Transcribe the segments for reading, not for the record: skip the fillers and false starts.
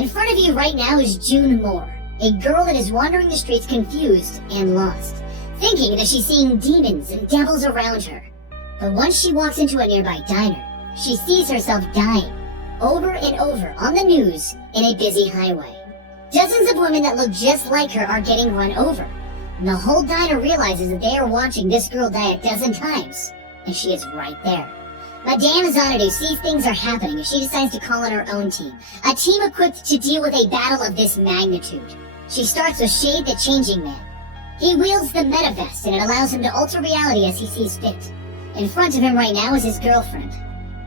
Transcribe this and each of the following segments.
In front of you right now is June Moore, a girl that is wandering the streets confused and lost, thinking that she's seeing demons and devils around her. But once she walks into a nearby diner, she sees herself dying, over and over on the news in a busy highway. Dozens of women that look just like her are getting run over, and the whole diner realizes that they are watching this girl die a dozen times, and she is right there. Madame Xanadu sees things are happening and she decides to call in her own team, a team equipped to deal with a battle of this magnitude. She starts with Shade the Changing Man. He wields the Metavest and it allows him to alter reality as he sees fit. In front of him right now is his girlfriend,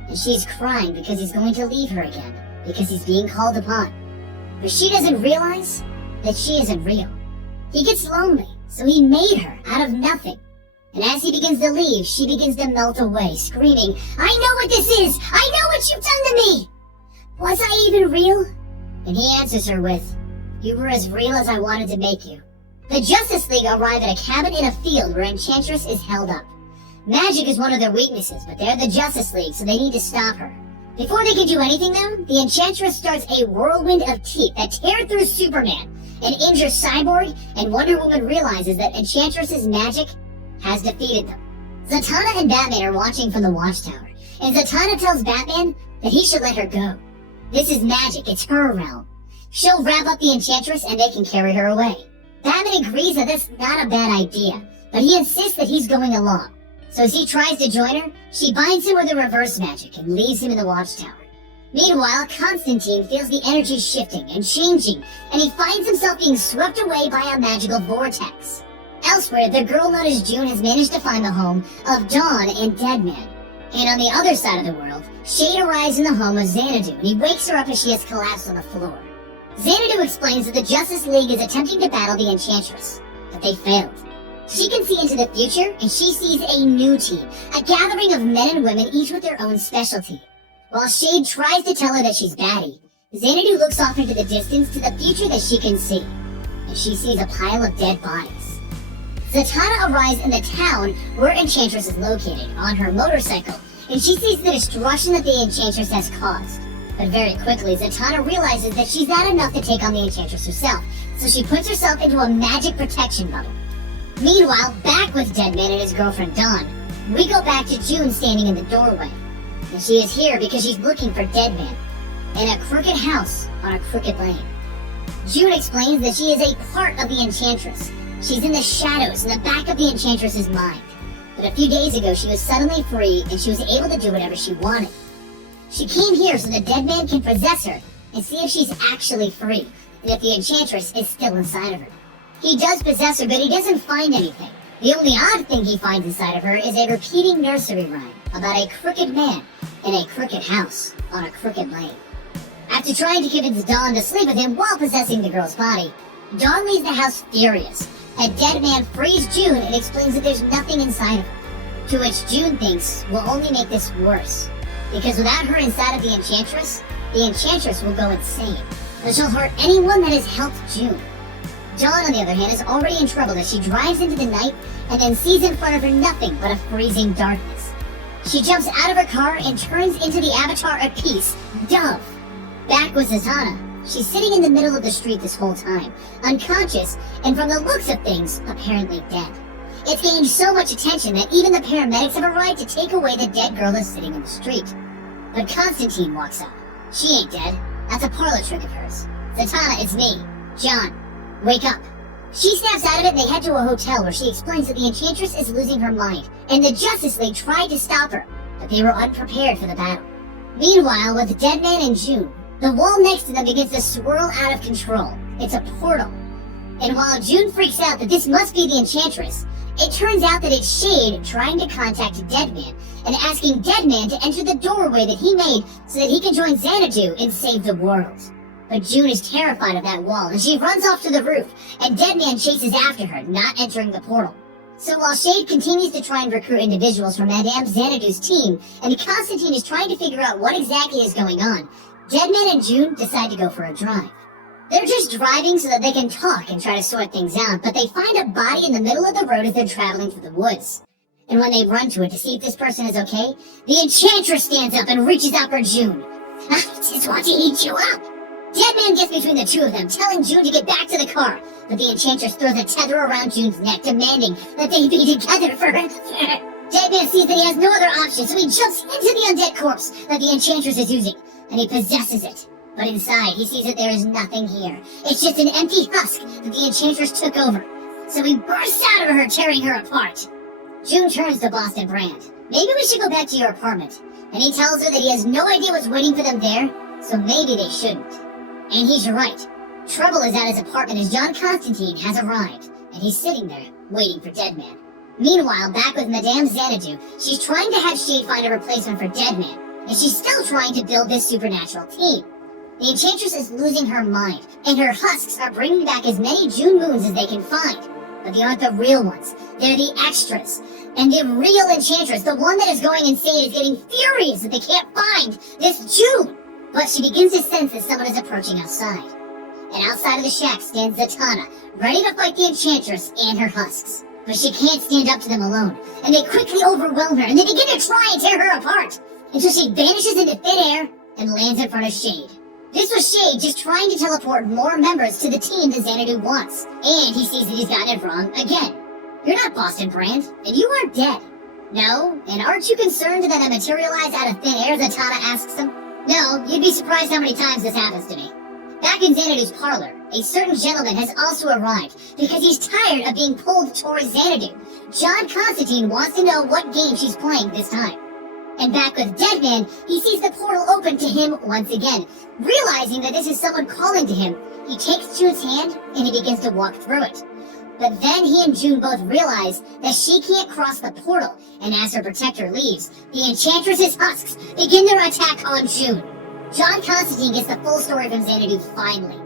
and she's crying because he's going to leave her again, because he's being called upon. But she doesn't realize that she isn't real. He gets lonely, so he made her out of nothing. And as he begins to leave, she begins to melt away, screaming, "I know what this is! I know what you've done to me! Was I even real?" And he answers her with, "You were as real as I wanted to make you." The Justice League arrive at a cabin in a field where Enchantress is held up. Magic is one of their weaknesses, but they're the Justice League, so they need to stop her. Before they can do anything though, the Enchantress starts a whirlwind of teeth that tear through Superman and injure Cyborg, and Wonder Woman realizes that Enchantress's magic has defeated them. Zatanna and Batman are watching from the watchtower, and Zatanna tells Batman that he should let her go. This is magic, it's her realm. She'll wrap up the Enchantress and they can carry her away. Batman agrees that that's not a bad idea, but he insists that he's going along. So as he tries to join her, she binds him with her reverse magic and leaves him in the watchtower. Meanwhile, Constantine feels the energy shifting and changing, and he finds himself being swept away by a magical vortex. Elsewhere, the girl known as June has managed to find the home of Dawn and Deadman. And on the other side of the world, Shade arrives in the home of Xanadu, and he wakes her up as she has collapsed on the floor. Xanadu explains that the Justice League is attempting to battle the Enchantress, but they failed. She can see into the future, and she sees a new team, a gathering of men and women, each with their own specialty. While Shade tries to tell her that she's batty, Xanadu looks off into the distance to the future that she can see, and she sees a pile of dead bodies. Zatanna arrives in the town where Enchantress is located, on her motorcycle, and she sees the destruction that the Enchantress has caused. But very quickly, Zatanna realizes that she's not enough to take on the Enchantress herself, so she puts herself into a magic protection bubble. Meanwhile, back with Deadman and his girlfriend Dawn, we go back to June standing in the doorway. And she is here because she's looking for Deadman in a crooked house on a crooked lane. June explains that she is a part of the Enchantress. She's in the shadows in the back of the Enchantress's mind. But a few days ago, she was suddenly free and she was able to do whatever she wanted. She came here so the Deadman can possess her and see if she's actually free, and if the Enchantress is still inside of her. He does possess her, but he doesn't find anything. The only odd thing he finds inside of her is a repeating nursery rhyme about a crooked man in a crooked house on a crooked lane. After trying to convince Dawn to sleep with him while possessing the girl's body, Dawn leaves the house furious. A Deadman frees June and explains that there's nothing inside of her, to which June thinks will only make this worse, because without her inside of the Enchantress will go insane, and she'll hurt anyone that has helped June. Dawn, on the other hand, is already in trouble as she drives into the night and then sees in front of her nothing but a freezing darkness. She jumps out of her car and turns into the avatar of peace, Dove. Back with Zatanna, she's sitting in the middle of the street this whole time, unconscious, and from the looks of things, apparently dead. It's gained so much attention that even the paramedics have arrived to take away the dead girl that's sitting in the street. But Constantine walks up. She ain't dead. That's a parlor trick of hers. Zatanna, it's me, John. Wake up. She snaps out of it and they head to a hotel where she explains that the Enchantress is losing her mind, and the Justice League tried to stop her, but they were unprepared for the battle. Meanwhile, with Deadman and June, the wall next to them begins to swirl out of control. It's a portal. And while June freaks out that this must be the Enchantress, it turns out that it's Shade trying to contact Deadman and asking Deadman to enter the doorway that he made so that he can join Xanadu and save the world. But June is terrified of that wall, and she runs off to the roof, and Deadman chases after her, not entering the portal. So while Shade continues to try and recruit individuals from Madame Xanadu's team, and Constantine is trying to figure out what exactly is going on, Deadman and June decide to go for a drive. They're just driving so that they can talk and try to sort things out, but they find a body in the middle of the road as they're traveling through the woods. And when they run to it to see if this person is okay, the Enchantress stands up and reaches out for June. "I just want to eat you up." Deadman gets between the two of them, telling June to get back to the car, but the Enchantress throws a tether around June's neck, demanding that they be together for Deadman sees that he has no other option, so he jumps into the undead corpse that the Enchantress is using, and he possesses it. But inside, he sees that there is nothing here. It's just an empty husk that the Enchantress took over. So he bursts out of her, tearing her apart. June turns to Boston Brand. Maybe we should go back to your apartment. And he tells her that he has no idea what's waiting for them there, so maybe they shouldn't. And he's right. Trouble is at his apartment as John Constantine has arrived, and he's sitting there, waiting for Deadman. Meanwhile, back with Madame Xanadu, she's trying to have Shade find a replacement for Deadman, and she's still trying to build this supernatural team. The Enchantress is losing her mind, and her husks are bringing back as many June moons as they can find. But they aren't the real ones. They're the extras. And the real Enchantress, the one that is going insane, is getting furious that they can't find this June. But she begins to sense that someone is approaching outside. And outside of the shack stands Zatanna, ready to fight the Enchantress and her husks. But she can't stand up to them alone, and they quickly overwhelm her, and they begin to try and tear her apart, until she vanishes into thin air and lands in front of Shade. This was Shade just trying to teleport more members to the team than Xanadu wants, and he sees that he's gotten it wrong again. You're not Boston Brand, and you aren't dead. No, and aren't you concerned that I materialize out of thin air, Zatanna asks him. No, you'd be surprised how many times this happens to me. Back in Xanadu's parlor, a certain gentleman has also arrived because he's tired of being pulled towards Xanadu. John Constantine wants to know what game she's playing this time. And back with Deadman, he sees the portal open to him once again. Realizing that this is someone calling to him, he takes June's hand and he begins to walk through it. But then he and June both realize that she can't cross the portal, and as her protector leaves, the Enchantress's husks begin their attack on June. John Constantine gets the full story from Xanadu finally.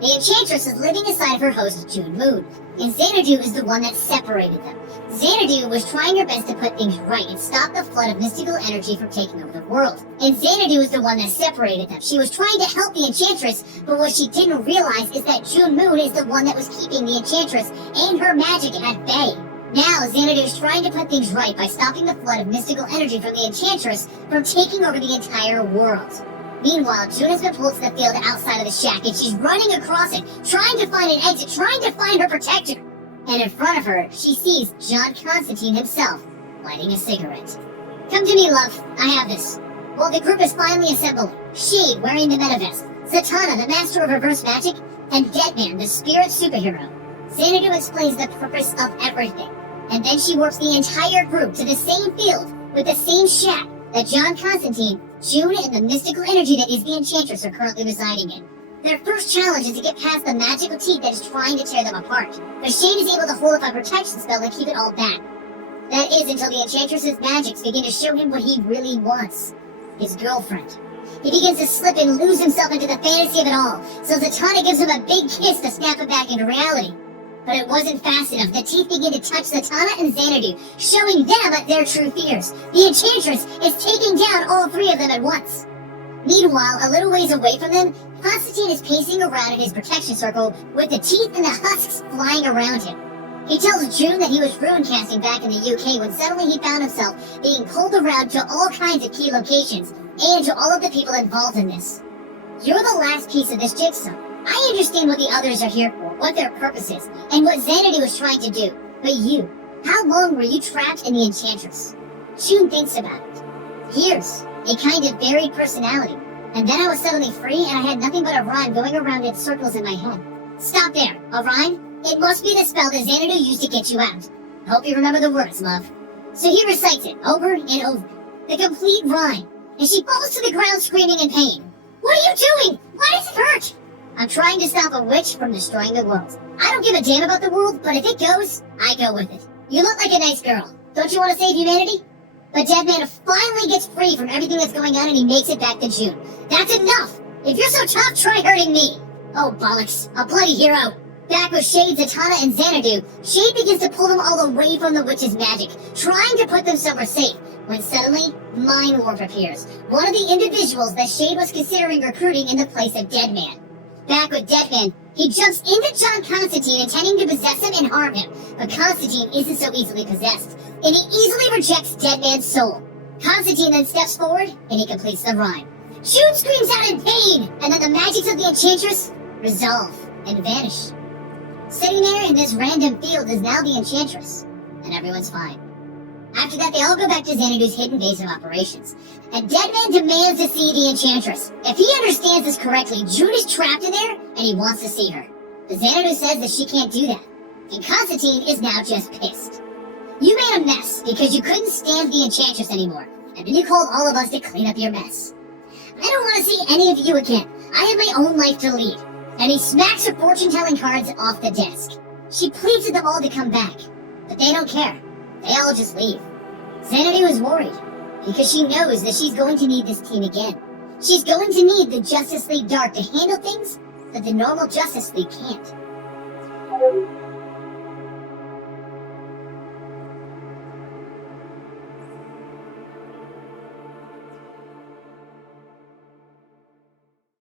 The Enchantress is living inside of her host, June Moon, and Xanadu is the one that separated them. Xanadu was trying her best to put things right and stop the flood of mystical energy from taking over the world. And Xanadu is the one that separated them. She was trying to help the Enchantress, but what she didn't realize is that June Moon is the one that was keeping the Enchantress and her magic at bay. Now, Xanadu is trying to put things right by stopping the flood of mystical energy from the Enchantress from taking over the entire world. Meanwhile, June has been pulled to the field outside of the shack, and she's running across it, trying to find an exit, trying to find her protector. And in front of her, she sees John Constantine himself, lighting a cigarette. Come to me, love. I have this. While the group is finally assembling, Shade wearing the metavest, Zatanna, the master of reverse magic, and Deadman, the spirit superhero. Xanadu explains the purpose of everything, and then she warps the entire group to the same field with the same shack that John Constantine, June, and the mystical energy that is the Enchantress are currently residing in. Their first challenge is to get past the magical teeth that is trying to tear them apart, but Shade is able to hold up a protection spell to keep it all back. That is until the Enchantress's magics begin to show him what he really wants. His girlfriend. He begins to slip and lose himself into the fantasy of it all, so Zatanna gives him a big kiss to snap him back into reality. But it wasn't fast enough. The teeth begin to touch Zatanna and Xanadu, showing them their true fears. The Enchantress is taking down all three of them at once. Meanwhile, a little ways away from them, Constantine is pacing around in his protection circle with the teeth and the husks flying around him. He tells June that he was rune casting back in the UK when suddenly he found himself being pulled around to all kinds of key locations and to all of the people involved in this. You're the last piece of this jigsaw. I understand what the others are here for, what their purpose is, and what Xanadu is trying to do. But you, how long were you trapped in the Enchantress? June thinks about it. Here's a kind of buried personality. And then I was suddenly free and I had nothing but a rhyme going around in circles in my head. Stop there. A rhyme? It must be the spell that Xanadu used to get you out. I hope you remember the words, love. So he recites it over and over. The complete rhyme. And she falls to the ground screaming in pain. What are you doing? Why does it hurt? I'm trying to stop a witch from destroying the world. I don't give a damn about the world, but if it goes, I go with it. You look like a nice girl. Don't you want to save humanity? But Deadman finally gets free from everything that's going on and he makes it back to June. That's enough! If you're so tough, try hurting me! Oh, bollocks. A bloody hero. Back with Shade, Zatanna, and Xanadu, Shade begins to pull them all away from the witch's magic, trying to put them somewhere safe, when suddenly, Mind Warp appears, one of the individuals that Shade was considering recruiting in the place of Deadman. Back with Deadman, he jumps into John Constantine intending to possess him and harm him, but Constantine isn't so easily possessed, and he easily rejects Deadman's soul. Constantine then steps forward, and he completes the rhyme. June screams out in pain, and then the magics of the Enchantress resolve and vanish. Sitting there in this random field is now the Enchantress, and everyone's fine. After that, they all go back to Xanadu's hidden base of operations, and Deadman demands to see the Enchantress. If he understands this correctly, June is trapped in there, and he wants to see her. But Xanadu says that she can't do that, and Constantine is now just pissed. You made a mess because you couldn't stand the Enchantress anymore, and then you called all of us to clean up your mess. I don't want to see any of you again. I have my own life to lead. And he smacks her fortune-telling cards off the desk. She pleads with them all to come back, but they don't care. They all just leave. Xanadu is worried, because she knows that she's going to need this team again. She's going to need the Justice League Dark to handle things that the normal Justice League can't.